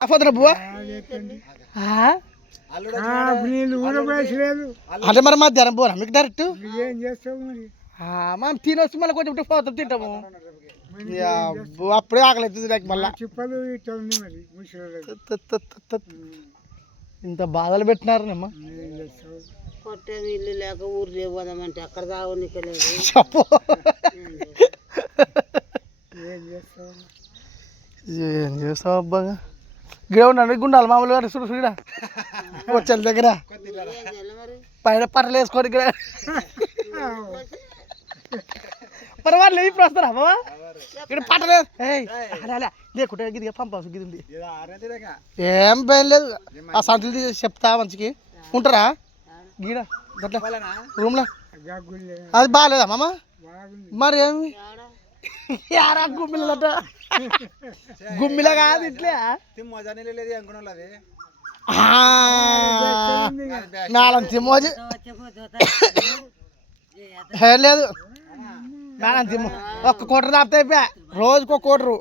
పోతున్నా బువ్వ అంటే మరి మధ్యాహ్నం పోరా మీకు డైరెక్ట్ మనం తినొచ్చి మళ్ళీ కొంచెం పోతాం తింటాము అప్పుడే ఆకలి అవుతుంది నాకు మళ్ళా ఇంత బాధలు పెట్టినారమ్మా కొట్టే ఇల్లు లేక ఊరు పోదామంటే అక్కడ తాగనికలేదు ఏం చేస్తావు అబ్బాగా గ్రౌండ్ గుండాలి మామూలుగా చూడు చూడ వచ్చే దగ్గర పైన పట్టలు వేసుకొని పర్వాలేదు ఇప్పుడు వస్తారా బాబా ఇక్కడ పట్టలేదు లేకుంటే గిదిగా పంపవచ్చు గిది ఉంది ఏం భయం లేదు ఆ సంతులు చెప్తా మంచికి ఉంటారా గీడ రూమ్లో అది బాగాలేదా మామ మరి ఏమి యారా గుమ్మిలట గుమ్మిల కాదు ఇట్లే మేడం తిమ్మోజీ లేదు మేడం తిమ్మ ఒక్క కోటరు తాపితే అయిపోయా రోజుకు ఒక కోటరు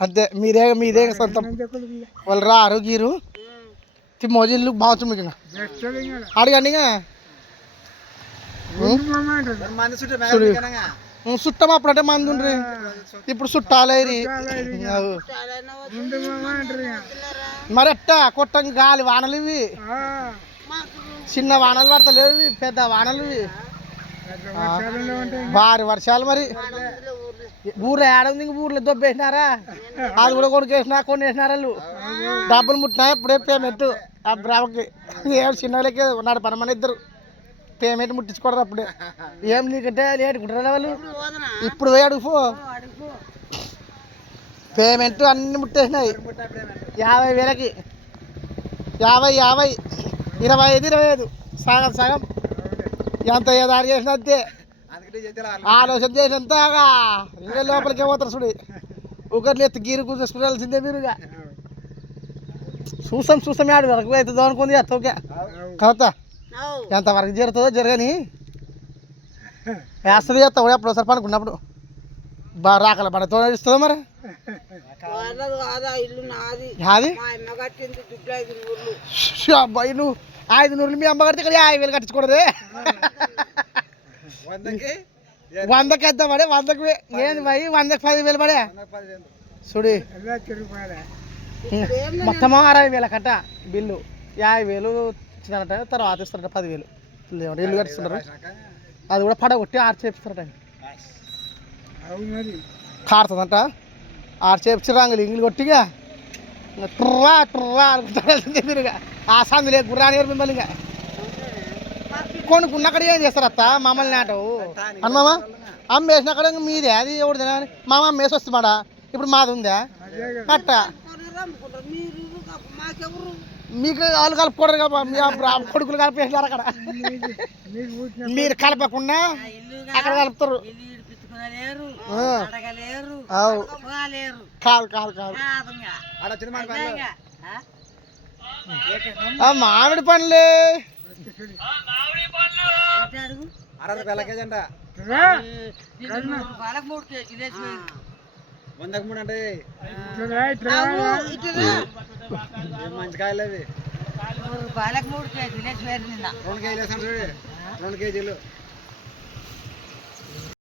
అంతే మీదే సొంతం వాళ్ళు రారు గీరు తిమ్మోజీ ఇల్లు బాగుంది మీకు అడగండి చుట్టం అప్పుడంటే మంది ఉండ్రి ఇప్పుడు చుట్టాలేరి మరి ఎట్టా కొట్టం గాలి వానలు ఇవి చిన్న వానలు పడతలేవు ఇవి పెద్ద వానలు ఇవి భారీ వర్షాలు మరి ఊర్లో ఏడుంది ఇంక ఊర్లో దొబ్బేసినారా అది కూడా కొన్ని వేసినారు వాళ్ళు డబ్బులు ముట్టినా ఇప్పుడే పేమెంట్ ఆ బ్రాకి ఏం చిన్నలకే ఉన్నాడు పనమని ఇద్దరు పేమెంట్ ముట్టించుకోవడం అప్పుడే ఏం నీకంటే లేటుకుంటారా వాళ్ళు ఇప్పుడు పోయి అడుగు పేమెంట్ అన్ని ముట్టేసినాయి 50,000కి 50 25 సగం సగం ఎంత ఏదారు చేసిన అంతే ఆలోచన చేసినంత ఇంకా లోపలికే పోతారు చూడు ఒకరిని ఎత్తి గీరు కూర్చోసుకురాల్సిందే మీరుగా చూస్తాం ఆడు వరకు అవుతుందో అనుకుంది ఓకే కవుతా ఎంతవరకు జరుగుతుందో జరగని వేస్తుంది చేస్తావు ఎప్పుడు ఒకసారి పనుకున్నప్పుడు బాగా రాకల పడతో ఇస్తుందా మరి అది అబ్బాయి నువ్వు 500 మీ అమ్మ కడితే ఇక్కడ 50,000 కట్టించుకూడదే 100కి ఎంత పడే 100కి ఏంది భయ్ 100కి 10,000 పడే చూడు మొత్తం 60,000 కట్ట బిల్లు 50,000 ఇచ్చినారట తర్వాత ఇస్తారట 10,000 ఇల్లు కట్టిస్తున్నారు అది కూడా పడగొట్టి ఆరు చేపిస్తారట కారుతుందంట ఆరు చేపించి రంగులు ఇంగ్లు కొట్టిగా ట్రువా అనుకుంటారు మీరుగా ఆ సందులే గుర్రాని మిమ్మల్ని ఇంకా కొనుక్కున్నక్కడ ఏం చేస్తారు అత్త మమ్మల్ని నాటవు అని మామ అమ్మ వేసినక్కడ మీదే అది ఎవరు తినాలి మామ అమ్మేసి వస్తామాడా ఇప్పుడు మాది ఉందా అట్ట మీకు వాళ్ళు కలుపుకోడరు కదా మీ కొడుకులు కలిపేసినారు అక్కడ మీరు కలపకుండా అక్కడ కలుపుతారు కాదు మామిడి పండ్లే మంచి కాయలు అవి 2 కేజీలు 2 కేజీలు